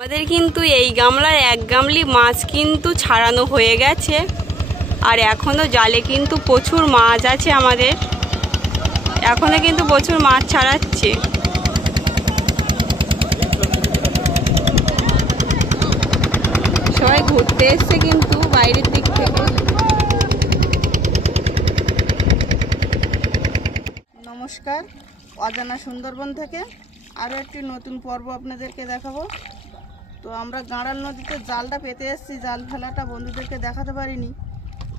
আমাদের কিন্তু এই গামলায় এক গামলি মাছ কিন্তু ছাড়ানো হয়ে গেছে, আর এখনো জালে কিন্তু প্রচুর মাছ আছে। আমাদের এখনো কিন্তু প্রচুর মাছ ছাড়াচ্ছে। সবাই ঘুরতে এসছে কিন্তু বাইরের দিক থেকে। নমস্কার, অজানা সুন্দরবন থেকে আরও একটি নতুন পর্ব আপনাদেরকে দেখাবো। তো আমরা গাঁড়াল নদীতে জালটা পেতে এসেছি, জাল ফেলাটা বন্ধুদেরকে দেখাতে পারিনি।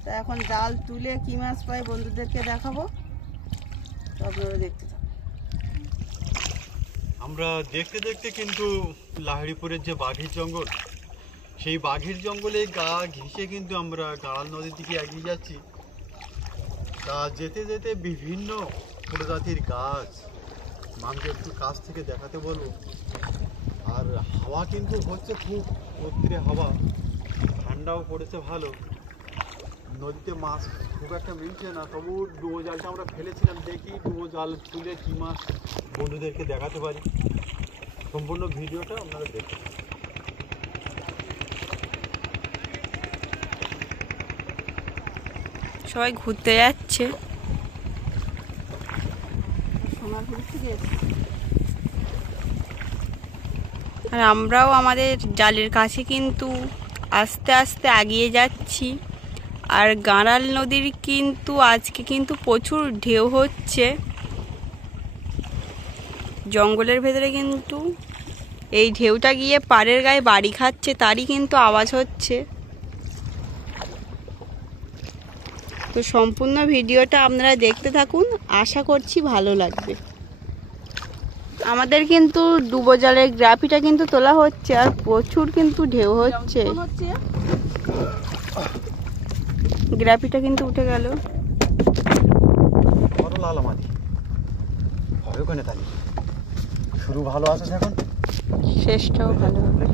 তো এখন জাল তুলে কী মাছ পাই বন্ধুদেরকে দেখাবো, তো আপনারা দেখতে থাকুন। আমরা দেখতে দেখতে কিন্তু লাহিড়িপুরের যে বাঘের জঙ্গল, সেই বাঘের জঙ্গলে গা ঘেঁষে কিন্তু আমরা গাঁড়াল নদীর দিকে এগিয়ে যাচ্ছি। তা যেতে যেতে বিভিন্ন প্রজাতির গাছ মানুষকে একটু কাছ থেকে দেখাতে বলবো। আর হাওয়া কিন্তু হচ্ছে খুব অতিরে হাওয়া, ঠান্ডাও পড়েছে ভালো। নদীতে মাছ খুব একটা মিলছে না, তবু ডুবো জালটা আমরা ফেলেছিলাম, দেখি ডুবো জাল তুলে কী মাছ বন্ধুদেরকে দেখাতে পারি। সম্পূর্ণ ভিডিওটা আপনারা দেখতে পারেন। সবাই ঘুরতে যাচ্ছে। আর আমরাও আমাদের জালের কাছে কিন্তু আস্তে আস্তে এগিয়ে যাচ্ছি। আর গাঁড়াল নদীর কিন্তু আজকে কিন্তু প্রচুর ঢেউ হচ্ছে। জঙ্গলের ভেতরে কিন্তু এই ঢেউটা গিয়ে পাড়ের গায়ে বাড়ি খাচ্ছে, তারই কিন্তু আওয়াজ হচ্ছে। তো সম্পূর্ণ ভিডিওটা আপনারা দেখতে থাকুন, আশা করছি ভালো লাগবে। আমাদের কিন্তু ডুবো জালের গ্রাফিটা কিন্তু তোলা হচ্ছে, আর প্রচুর কিন্তু ঢেউ হচ্ছে। গ্রাফিটা কিন্তু উঠে গেল। শুরু ভালো আছে, এখন শেষটাও ভালো হবে।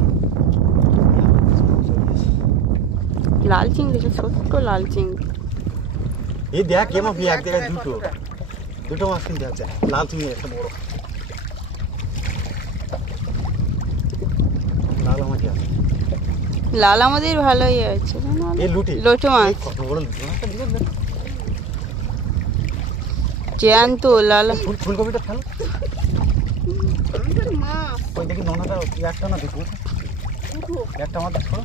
লাল চিংড়ি, ছোট্ট লাল চিংড়ি। এই দেখ কেমন এক জায়গায় দুটো মাছ কিনতে আছে। লাল চিংড়ি একটা বড় লাল আমাদের আছে। লাল আমাদের ভালোই আছে। লোটো মাছ জ্যান্ত লাল। ফুলকপিটা ফেলো। ওই দেখি নোনাটা একটা না দেখো, একটা মাছ দেখো।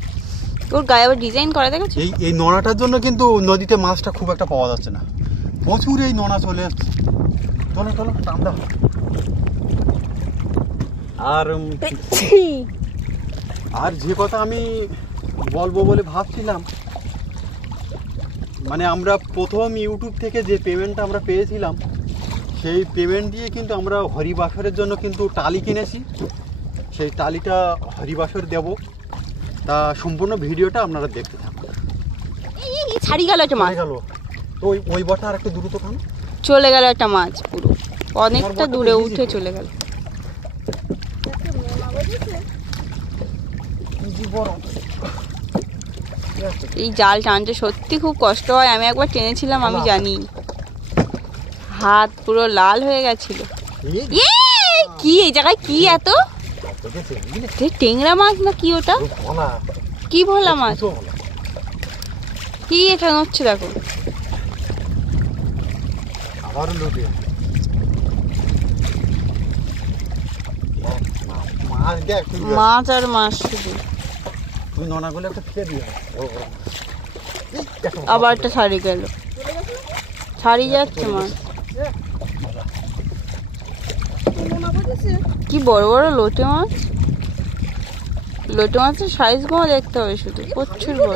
তোর গায়ে আবার ডিজাইন করা দেখেছো? এই নোনাটার জন্য কিন্তু নদীতে মাছটা খুব একটা পাওয়া যাচ্ছে না, প্রচুর এই নোনা চলে যাচ্ছে। চলো চলো টান্দা। আর যে কথা আমি বলবো বলে ভাবছিলাম, মানে আমরা প্রথম ইউটিউব থেকে যে পেমেন্টটা আমরা পেয়েছিলাম, সেই পেমেন্ট দিয়ে কিন্তু আমরা হরিবাসরের জন্য কিন্তু টালি কিনেছি। সেই টালিটা হরিবাসর দেব। তা সম্পূর্ণ ভিডিওটা আপনারা দেখতে থাকুন। ছাড়ি গেল একটা মাছ, তো ওই বটা আর একটু দূরে তো খান চলে গেল একটা মাছ, পুরো অনেকটা দূরে উঠে চলে গেল। এই জাল টানতে সত্যি খুব কষ্ট হয়। আমি একবার টেনেছিলাম, আমি জানি, হাত পুরো লাল হয়ে গেছিল। কি এই জায়গায় কি এত টেংরা মাছ না কি? ওটা কি ভোলা মাছ? কি এটা হচ্ছে দেখো। মাছ আর মাছ শুধু। আবার একটা ছাড়ি গেল, ছাড়ি যাচ্ছে মাছ। কি বড় বড় লোটে মাছ। লোটে মাছের সাইজ গুলো দেখতে হবে শুধু, প্রচুর বড়।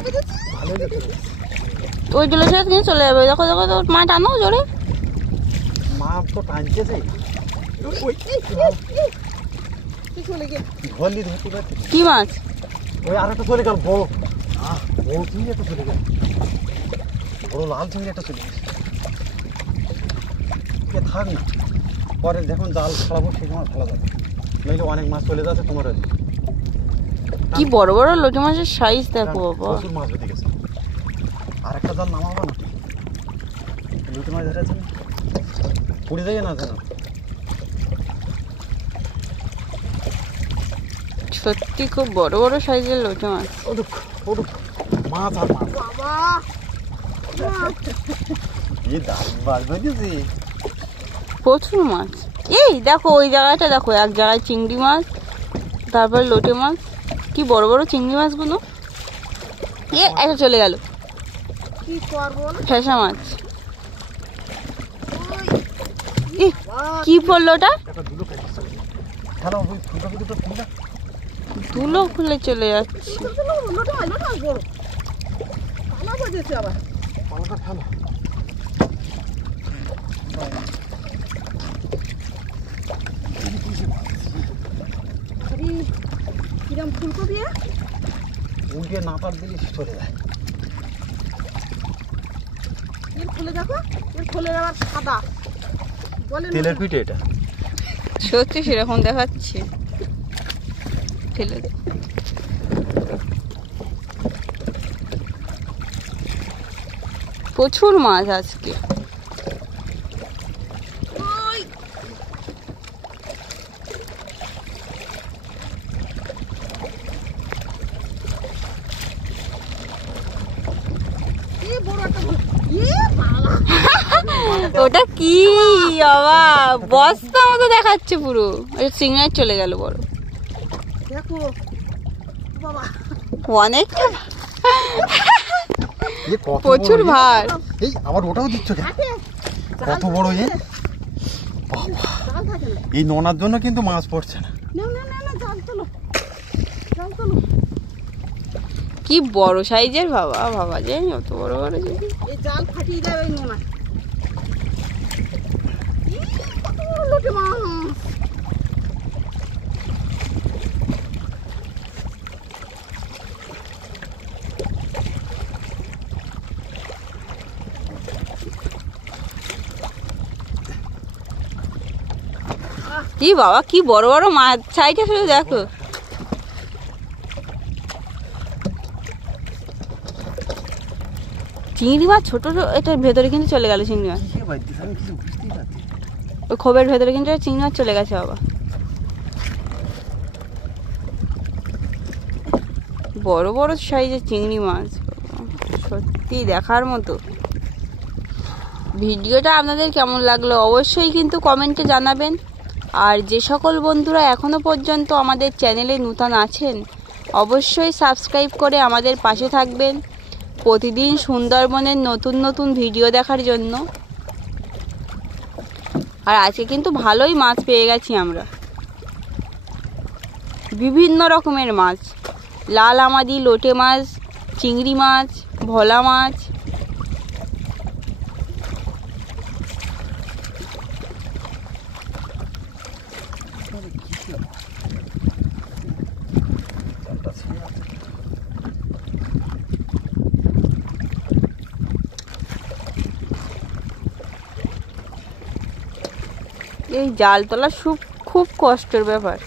ওই জলে ছেড়ে কিন্তু চলে যাবে। দেখো দেখো মা টানো জোরে। মাছ তো টানছে। কি মাছ? ওই আর একটা চলে গেল, বড় বড় চিংড়ি একটা চলে গেল, বড় লাল চিংড়ি একটা চলে গেছে। থাক না, পরে যখন জাল ছাড়াবো সেই সময় ভালো যাবে, নইলে অনেক মাছ চলে যাচ্ছে তোমার। কি বড় বড় লোটে মাছের সাইজ দেখো বাবা, প্রচুর মাছ বেঁধে গেছে। আর একটা জাল নামাবো না, লোটে মাছ ধরেছে পুড়ে যায় না যেন। সত্যি খুব বড় বড় সাইজের লোটে মাছ। মাছ আর মাছ। বাবা এই দারুণ মাছ ধরেছি। প্রচুর মাছ। এই দেখো ওই জায়গাটা দেখো, এক জায়গায় চিংড়ি মাছ, তারপর লোটে মাছ, কি বড় বড় চিংড়ি মাছগুলো। একটা চলে গেল, কি করবো না? ফেসা মাছ। কি পড়লো ওটা? একটা দুলো খাইছে। হ্যালো ওই ফুলকপি দুটো ফুলটা। ধুলো খুলে চলে যাচ্ছে। লোটা বড় পালা বাজেছে আবার। পালাটা ফেলো। কিরম ফুলকপি? উল্টিয়ে না পার দিলে চলে যায়। এর খুলে দেখো, এর খুলে আবার সাদা বলে তেলের পিঠে এটা। সত্যি সেরকম দেখাচ্ছে। ঠেলে দে। প্রচুর মাছ আজকে। ওটা কি বাবা, বস্তা মতো দেখাচ্ছে পুরো। সিগনাল চলে গেল বড়। দেখো বাবা অনেকটা কত প্রচুর বড় ভার। এই আবার ওটাও দিচ্ছ কেন? কত বড় এ বাবা। এই নোনার জন্য কিন্তু মাছ পড়ছে না। জাল তোলো, জাল তোলো। কি বড় সাইজের বাবা, বাবা যে অত বড় বড় যদি। এই জাল ফাটিয়ে দেয় ওই নোনা। কত বড় লোটে মাছ। কি বাবা, কি বড় বড় মাছ সাইজে, শুধু দেখো। চিংড়ি মাছ ছোট ছোট, এটার ভেতরে কিন্তু চলে গেল চিংড়ি মাছ। ওই খোবের ভেতরে কিন্তু চিংড়ি মাছ চলে গেছে বাবা। বড় বড় সাইজের চিংড়ি মাছ, সত্যি দেখার মতো। ভিডিওটা আপনাদের কেমন লাগলো অবশ্যই কিন্তু কমেন্টে জানাবেন। আর যে সকল বন্ধুরা এখনো পর্যন্ত আমাদের চ্যানেলে নতুন আছেন অবশ্যই সাবস্ক্রাইব করে আমাদের পাশে থাকবেন প্রতিদিন সুন্দরবনের নতুন নতুন ভিডিও দেখার জন্য। আর আজকে কিন্তু ভালোই মাছ পেয়ে গেছি আমরা, বিভিন্ন রকমের মাছ, লাল আমাদি, লোটে মাছ, চিংড়ি মাছ, ভোলা মাছ। এই জাল তোলা খুব কষ্টের ব্যাপার।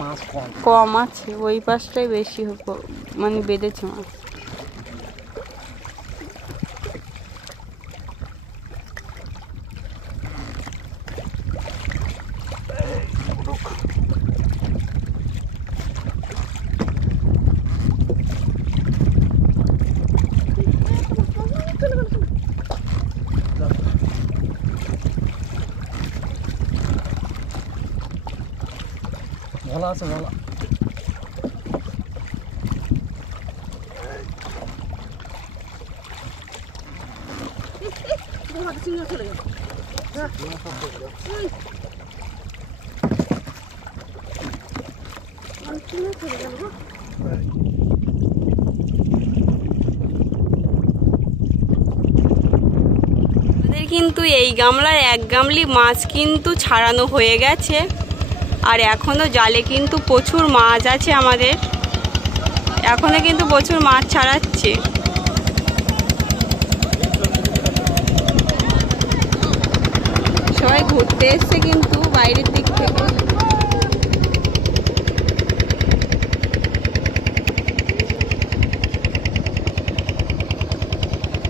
মাছ কম আছে, ওই পাশটাই বেশি মানে বেঁধেছে মাছ। ভালো আছে ভালো। কিন্তু এই গামলার এক গামলি মাছ কিন্তু ছাড়ানো হয়ে গেছে। আর এখনো জালে কিন্তু প্রচুর মাছ আছে আমাদের, এখনো কিন্তু প্রচুর মাছ ছাড়াচ্ছে। সবাই ঘুরতে এসছে কিন্তু বাইরের দিক থেকে।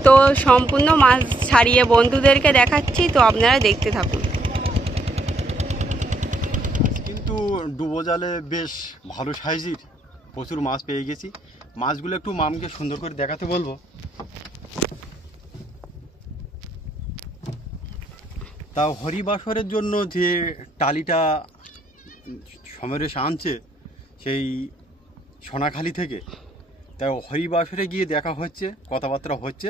তো সম্পূর্ণ মাছ ছাড়িয়ে বন্ধুদেরকে দেখাচ্ছি, তো আপনারা দেখতে থাকুন। কিন্তু ডুবো জালে বেশ ভালো সাইজের প্রচুর মাছ পেয়ে গেছি। মাছগুলো একটু মামকে সুন্দর করে দেখাতে বলবো। তা হরিবাসরের জন্য যে টালিটা সমরেশ আনছে সেই সোনাখালি থেকে, তাই হরিবাসরে গিয়ে দেখা হচ্ছে, কথাবার্তা হচ্ছে।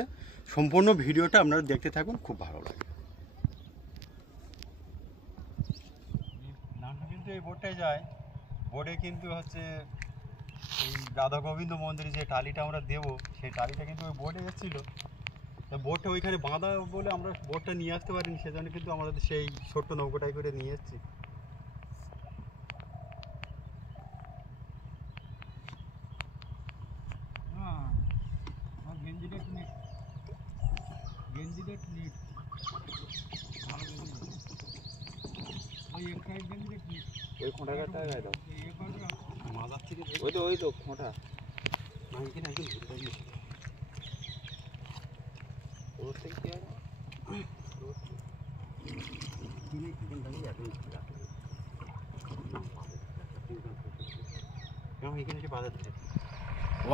সম্পূর্ণ ভিডিওটা আপনারা দেখতে থাকুন, খুব ভালো লাগে। নামটা কিন্তু এই বোটটায় যায়, বোটে কিন্তু হচ্ছে এই রাধা গোবিন্দ মন্দিরে যে টালিটা আমরা দেবো সেই টালিটা কিন্তু ওই বোটে এসেছিলো। তা বোটটা ওইখানে বাঁধা বলে আমরা বোটটা নিয়ে আসতে পারিনি, সেজন্য কিন্তু আমাদের সেই ছোট্ট নৌকোটাই করে নিয়ে এসেছি। ওই খোঁটা কাটা গায়ে দাও, মাজার থেকে ওই তো খোঁটা ওর থেকে কি হয়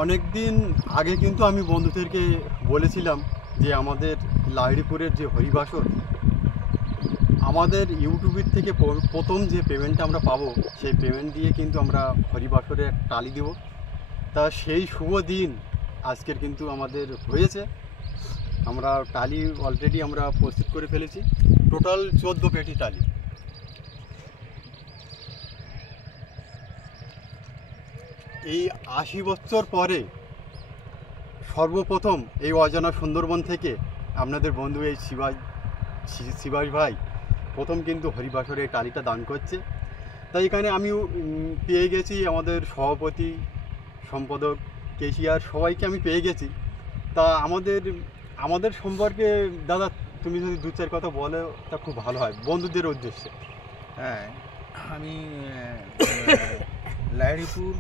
অনেক দিন আগে কিন্তু আমি বন্ধুদেরকে বলেছিলাম যে আমাদের লাহিড়িপুরের যে হরিবাসর, আমাদের ইউটিউবের থেকে প্রথম যে পেমেন্টটা আমরা পাবো সেই পেমেন্ট দিয়ে কিন্তু আমরা হরিবাসরে টালি দেব। তা সেই শুভ দিন আজকের কিন্তু আমাদের হয়েছে। আমরা টালি অলরেডি আমরা প্রস্তুত করে ফেলেছি, টোটাল 14 পেটি টালি। এই 80 বছর পরে সর্বপ্রথম এই অজানা সুন্দরবন থেকে আপনাদের বন্ধু এই শিবাস ভাই প্রথম কিন্তু হরিবাসরে টালিটা দান করছে। তাই এখানে আমিও পেয়ে গেছি, আমাদের সভাপতি, সম্পাদক, কেশিয়ার সবাইকে আমি পেয়ে গেছি। তা আমাদের সম্পর্কে দাদা তুমি যদি 2-4 কথা বলো তা খুব ভালো হয় বন্ধুদের উদ্দেশ্যে। হ্যাঁ, আমি লাহিড়িপুর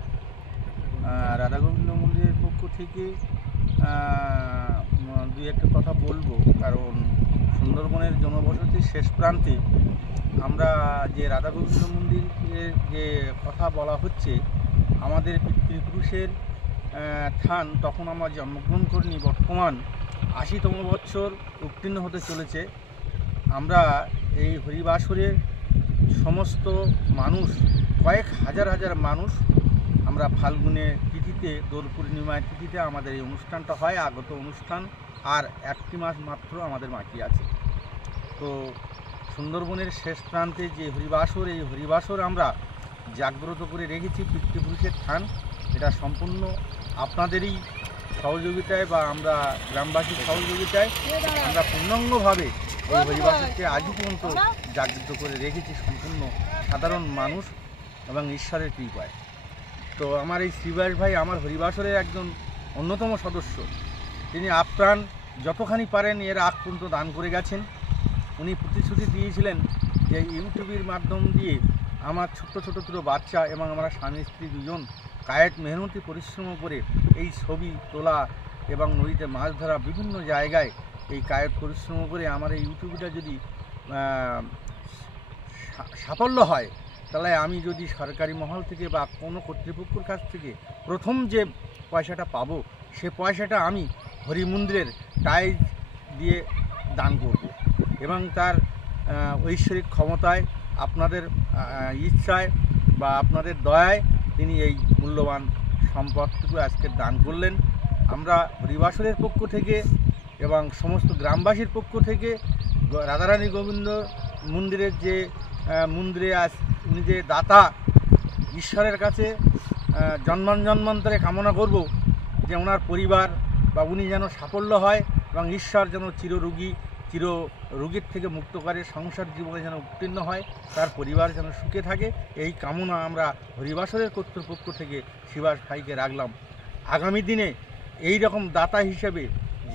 রাধা গোবিন্দ মন্দিরের পক্ষ থেকে দুই একটা কথা বলবো। কারণ সুন্দরবনের জনবসতির শেষ প্রান্তে আমরা যে রাধা গোবিন্দ মন্দিরের যে কথা বলা হচ্ছে, আমাদের পিতৃপুরুষের স্থান তখন আমরা জন্মগ্রহণ করিনি, বর্তমান 80তম বছর উত্তীর্ণ হতে চলেছে। আমরা এই হরিবাসরের সমস্ত মানুষ, কয়েক হাজার হাজার মানুষ, আমরা ফাল্গুনের তিথিতে, দোল পূর্ণিমার তিথিতে আমাদের এই অনুষ্ঠানটা হয়, আগত অনুষ্ঠান। আর 1টি মাস মাত্র আমাদের বাকি আছে। তো সুন্দরবনের শেষ প্রান্তে যে হরিবাসর, এই হরিবাসর আমরা জাগ্রত করে রেখেছি পিতৃপুরুষের স্থান। এটা সম্পূর্ণ আপনাদেরই সহযোগিতায় বা আমরা গ্রামবাসীর সহযোগিতায় আমরা পূর্ণাঙ্গভাবে এই হরিবাসরকে আজও পর্যন্ত জাগ্রত করে রেখেছি, সম্পূর্ণ সাধারণ মানুষ এবং ঈশ্বরের কৃপায়। তো আমার এই শিবাস ভাই আমার হরিবাসরের একজন অন্যতম সদস্য। তিনি আপ্রাণ যতখানি পারেন এর আগ পর্যন্ত দান করে গেছেন। উনি প্রতিশ্রুতি দিয়েছিলেন যে ইউটিউবের মাধ্যম দিয়ে আমার ছোট্ট ছোটো বাচ্চা এবং আমরা স্বামী স্ত্রী দুজন কায়েত মেহনতি পরিশ্রম করে এই ছবি তোলা এবং নদীতে মাছ ধরা, বিভিন্ন জায়গায় এই কায়েত পরিশ্রম করে আমার এই ইউটিউবটা যদি সাফল্য হয়, তাহলে আমি যদি সরকারি মহল থেকে বা কোনো কর্তৃপক্ষের কাছ থেকে প্রথম যে পয়সাটা পাবো, সে পয়সাটা আমি হরি মন্দিরের টাইজ দিয়ে দান করব এবং তার ঐশ্বরিক ক্ষমতায়, আপনাদের ইচ্ছায় বা আপনাদের দয়ায় তিনি এই মূল্যবান সম্পদটুকু আজকে দান করলেন। আমরা হরিবাসরের পক্ষ থেকে এবং সমস্ত গ্রামবাসীর পক্ষ থেকে রাধারানী গোবিন্দ মন্দিরের যে মন্দিরে আজ উনি যে দাতা, ঈশ্বরের কাছে জন্মান্তরে কামনা করব যে ওনার পরিবার বা উনি যেন সাফল্য হয় এবং ঈশ্বর যেন চিররোগীর থেকে মুক্ত করে, সংসার জীবনে যেন উত্তীর্ণ হয়, তার পরিবার যেন সুখে থাকে, এই কামনা আমরা হরিবাসরের কর্তৃপক্ষ থেকে শিবাস ভাইকে রাখলাম। আগামী দিনে এই রকম দাতা হিসেবে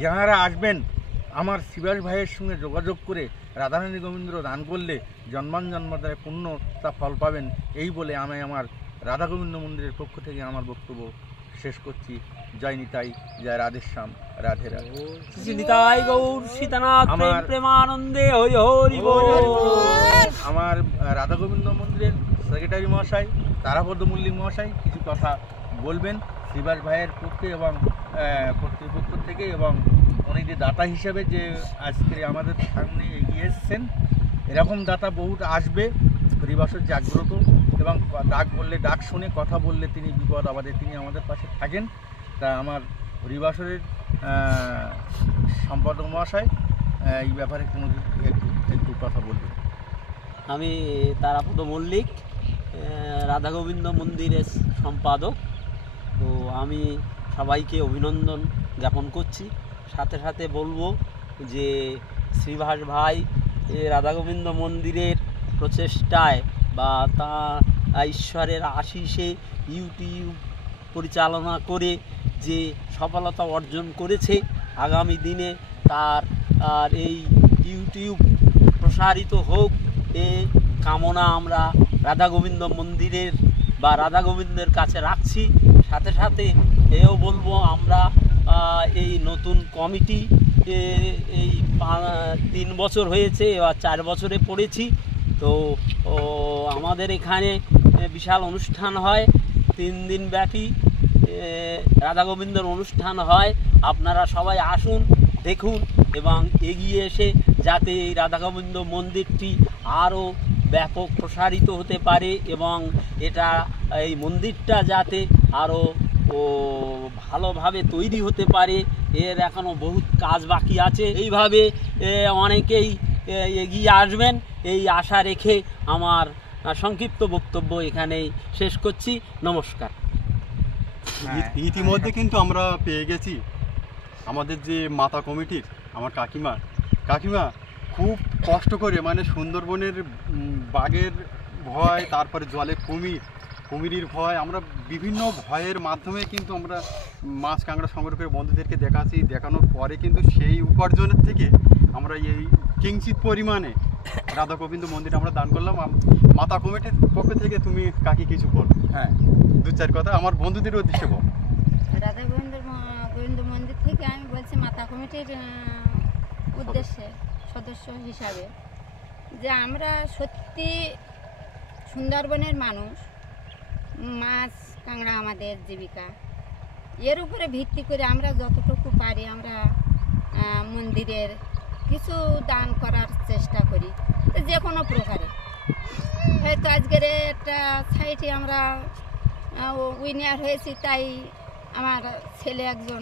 যাঁরা আসবেন, আমার শিবাস ভাইয়ের সঙ্গে যোগাযোগ করে রাধারানী গোবিন্দ দান করলে জন্মান্তরে পুণ্য তা ফল পাবেন। এই বলে আমি আমার রাধা গোবিন্দ মন্দিরের পক্ষ থেকে আমার বক্তব্য শেষ করছি। জয় নিতাই, জয় রাধেশ্যাম। রাধে রাধে। নিতাই গৌর সীতানাথ আমার- প্রেমানন্দে হরি হরি বল। আমার রাধা গোবিন্দ মন্দিরের সেক্রেটারি মহাশয় তারাপদ মল্লিক মহাশয় কিছু কথা বলবেন শ্রীবাস ভাইয়ের পক্ষে এবং কর্তৃপক্ষ থেকে, এবং উনি যে দাতা হিসেবে যে আজকে আমাদের সামনে এগিয়ে এসছেন, এরকম দাতা বহুত আসবে। হরিবাসর জাগ্রত এবং ডাক বললে ডাক শুনে, কথা বললে তিনি বিপদ আমাদের, তিনি আমাদের পাশে থাকেন। তা আমার হরিবাসরের সম্পাদক মহাশয় এই ব্যাপারে কোনো একটু কথা বলবেন। আমি তারাপদ মল্লিক, রাধা গোবিন্দ মন্দিরের সম্পাদক। তো আমি সবাইকে অভিনন্দন জ্ঞাপন করছি। সাথে সাথে বলবো যে শ্রীবাস ভাই রাধা গোবিন্দ মন্দিরের প্রচেষ্টায় বা তা ঈশ্বরের আশিসে ইউটিউব পরিচালনা করে যে সফলতা অর্জন করেছে, আগামী দিনে তার আর এই ইউটিউব প্রসারিত হোক এ কামনা আমরা রাধা গোবিন্দ মন্দিরের বা রাধা গোবিন্দের কাছে রাখছি। সাথে সাথে এও বলবো আমরা এই নতুন কমিটি এই 3 বছর হয়েছে, এবার 4 বছরে পড়েছি। তো আমাদের এখানে বিশাল অনুষ্ঠান হয়, 3 দিন ব্যাপী রাধা গোবিন্দর অনুষ্ঠান হয়। আপনারা সবাই আসুন, দেখুন এবং এগিয়ে এসে যাতে এই রাধা গোবিন্দ মন্দিরটি আরও ব্যাপক প্রসারিত হতে পারে এবং এটা এই মন্দিরটা যাতে আরও ভালোভাবে তৈরি হতে পারে, এর এখনও বহুত কাজ বাকি আছে। এইভাবে অনেকেই এগিয়ে আসবেন এই আশা রেখে আমার সংক্ষিপ্ত বক্তব্য এখানেই শেষ করছি। নমস্কার। ইতিমধ্যে কিন্তু আমরা পেয়ে গেছি আমাদের যে মাতা কমিটির আমার কাকিমা খুব কষ্ট করে, মানে সুন্দরবনের বাঘের ভয়, তারপরে জলে কুমিরের ভয়, আমরা বিভিন্ন ভয়ের মাধ্যমে কিন্তু আমরা মাছ কাঁকড়া সংগ্রহ করে বন্ধুদেরকে দেখানোর পরে কিন্তু সেই উপার্জনের থেকে আমরা এই কিঞ্চিত পরিমাণে রাধা গোবিন্দ মন্দির আমরা দান করলাম। মাতা কমিটির পক্ষ থেকে তুমি কাকি কিছু বল। হ্যাঁ, 2-4 কথা আমার বন্ধুদের উদ্দেশ্যে বল। রাধা গোবিন্দ মন্দির থেকে আমি বলছি মাতা কমিটির উদ্দেশ্যে সদস্য হিসাবে, যে আমরা সত্যি সুন্দরবনের মানুষ, মাছ কাঁকড়া আমাদের জীবিকা, এর উপরে ভিত্তি করে আমরা যতটুকু পারি আমরা মন্দিরের কিছু দান করার চেষ্টা করি, যে কোনো প্রকারে। হয়তো আজকের একটা সাইটে আমরা উইনার হয়েছি, তাই আমার ছেলে একজন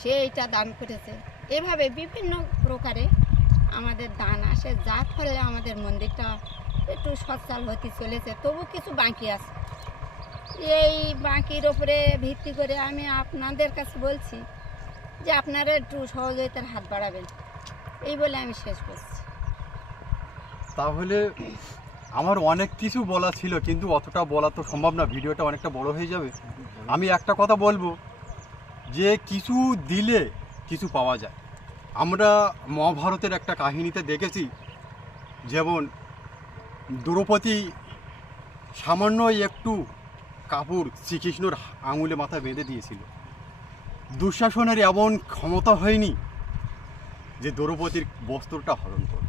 সে এইটা দান করেছে। এভাবে বিভিন্ন প্রকারে আমাদের দান আসে, যার ফলে আমাদের মন্দিরটা একটু সচ্ছল হতে চলেছে। তবু কিছু বাকি আছে, এই বাকির ওপরে ভিত্তি করে আমি আপনাদের কাছে বলছি যে আপনারা একটু সহযোগিতার হাত বাড়াবেন, এই বলে আমি শেষ করছি। তাহলে আমার অনেক কিছু বলা ছিল, কিন্তু অতটা বলা তো সম্ভব না, ভিডিওটা অনেকটা বড় হয়ে যাবে। আমি একটা কথা বলবো যে কিছু দিলে কিছু পাওয়া যায়। আমরা মহাভারতের একটা কাহিনীতে দেখেছি, যেমন দ্রৌপদী সামান্য একটু কাপড় শ্রীকৃষ্ণর আঙুলে মাথায় বেঁধে দিয়েছিল। দুঃশাসনের এমন ক্ষমতা হয়নি যে দ্রৌপদীর বস্ত্রটা হরণ করে।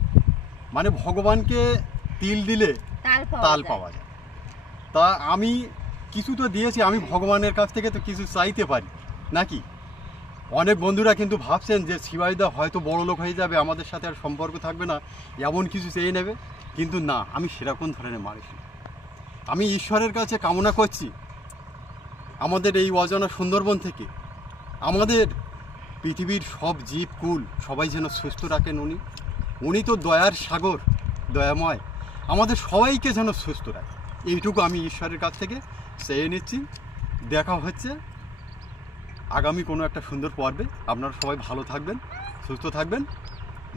মানে ভগবানকে তিল দিলে তাল পাওয়া যায়। তা আমি কিছু তো দিয়েছি, আমি ভগবানের কাছ থেকে তো কিছু চাইতে পারি নাকি? অনেক বন্ধুরা কিন্তু ভাবছেন যে শিবাইদা হয়তো বড় লোক হয়ে যাবে, আমাদের সাথে আর সম্পর্ক থাকবে না, এমন কিছু চেয়ে নেবে। কিন্তু না, আমি সেরকম ধরনের মানুষ না। আমি ঈশ্বরের কাছে কামনা করছি আমাদের এই অজানা সুন্দরবন থেকে আমাদের পৃথিবীর সব জীবকুল সবাই যেন সুস্থ রাখেন। উনি তো দয়ার সাগর, দয়াময়, আমাদের সবাইকে যেন সুস্থ রাখে, এইটুকু আমি ঈশ্বরের কাছ থেকে চেয়ে নিচ্ছি। দেখা হচ্ছে আগামী কোনো একটা সুন্দর পর্বে। আপনারা সবাই ভালো থাকবেন, সুস্থ থাকবেন।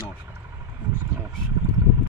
নমস্কার।